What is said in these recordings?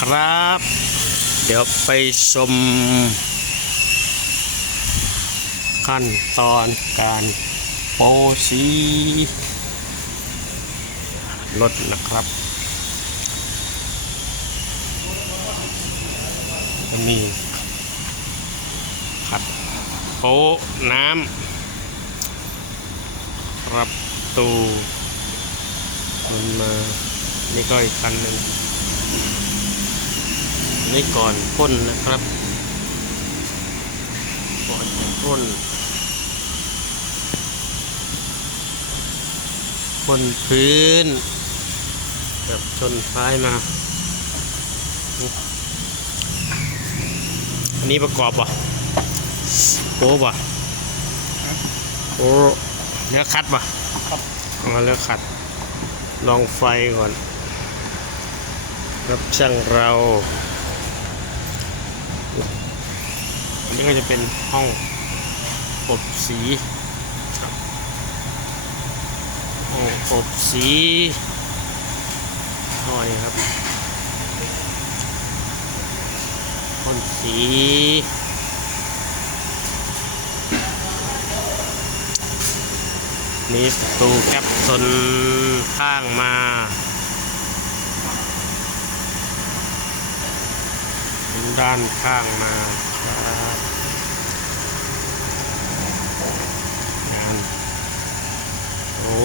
ครับ เดี๋ยวไปชม ขั้นตอนการโปสีรถนะครับจะมีขัดโป๊น้ำรับตูมันมานี่ก็อีกคันหนึ่ง นี่ก่อนพ่นนะครับก่อนจะพ่นพ่นพื้นแบบชนท้ายมาอันนี้ประกอบป่ะโป๊ป่ะโอ้เนื้อคัดป่ะครับเอาเนื้อคัด ลองไฟก่อน รับช่างเรา อั นนี้ก็จะเป็นห้องอบสีห้องอบสีห้อยครับพ่นสีนี่ประตูแคปซนข้างมาด้านข้างมาครับงานโอ้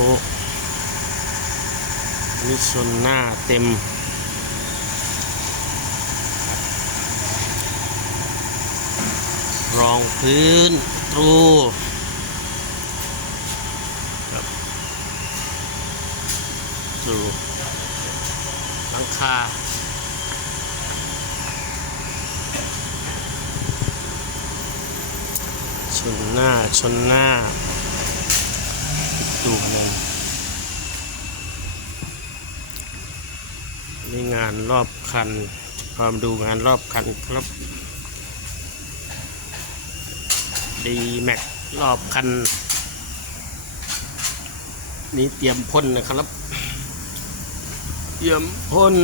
นี่ชนหน้าเต็ม รองพื้นตรูครับตรูหลังคาชนหน้าชนหน้าดูหนึ่งนี่งานรอบคันความดูงานรอบคันครับดีแม็กรอบคัน นี่เตรียมพ่นนะครับ เตรียมพ่น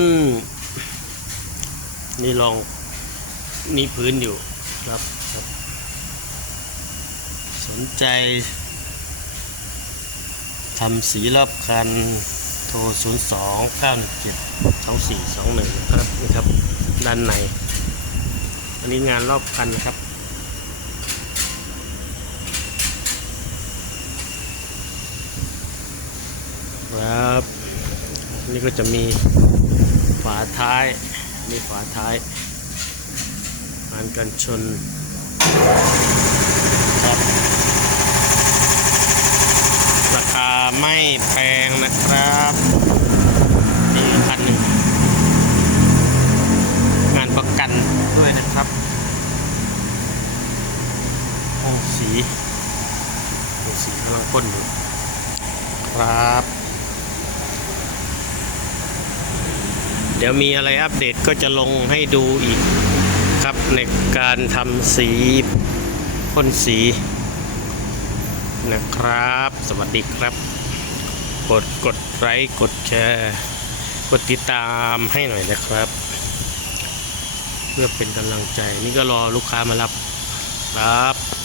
นี่ลองนี่พื้นอยู่ครับครับ สนใจทำสีรอบคัน ร 0 2 9 1 7 2 4 2 1นะครับนี่ครับด้านใน อันนี้งานรอบคันครับครับนี่ก็จะมีฝาท้ายมีฝาท้ายงานกันชนครับราคาไม่แพงนะครับนี่พันหนึ่งงานประกันด้วย นะครับห้องสีห้องสีกำลังพ่นอยู่ครับ เดี๋ยวมีอะไรอัปเดตก็จะลงให้ดูอีกครับในการทำสีพ่นสีนะครับ สวัสดีครับ กดกดไลค์กดแชร์ กดติดตามให้หน่อยนะครับ พื่อเป็นกำลังใจ นี่ก็รอลูกค้ามารับครับ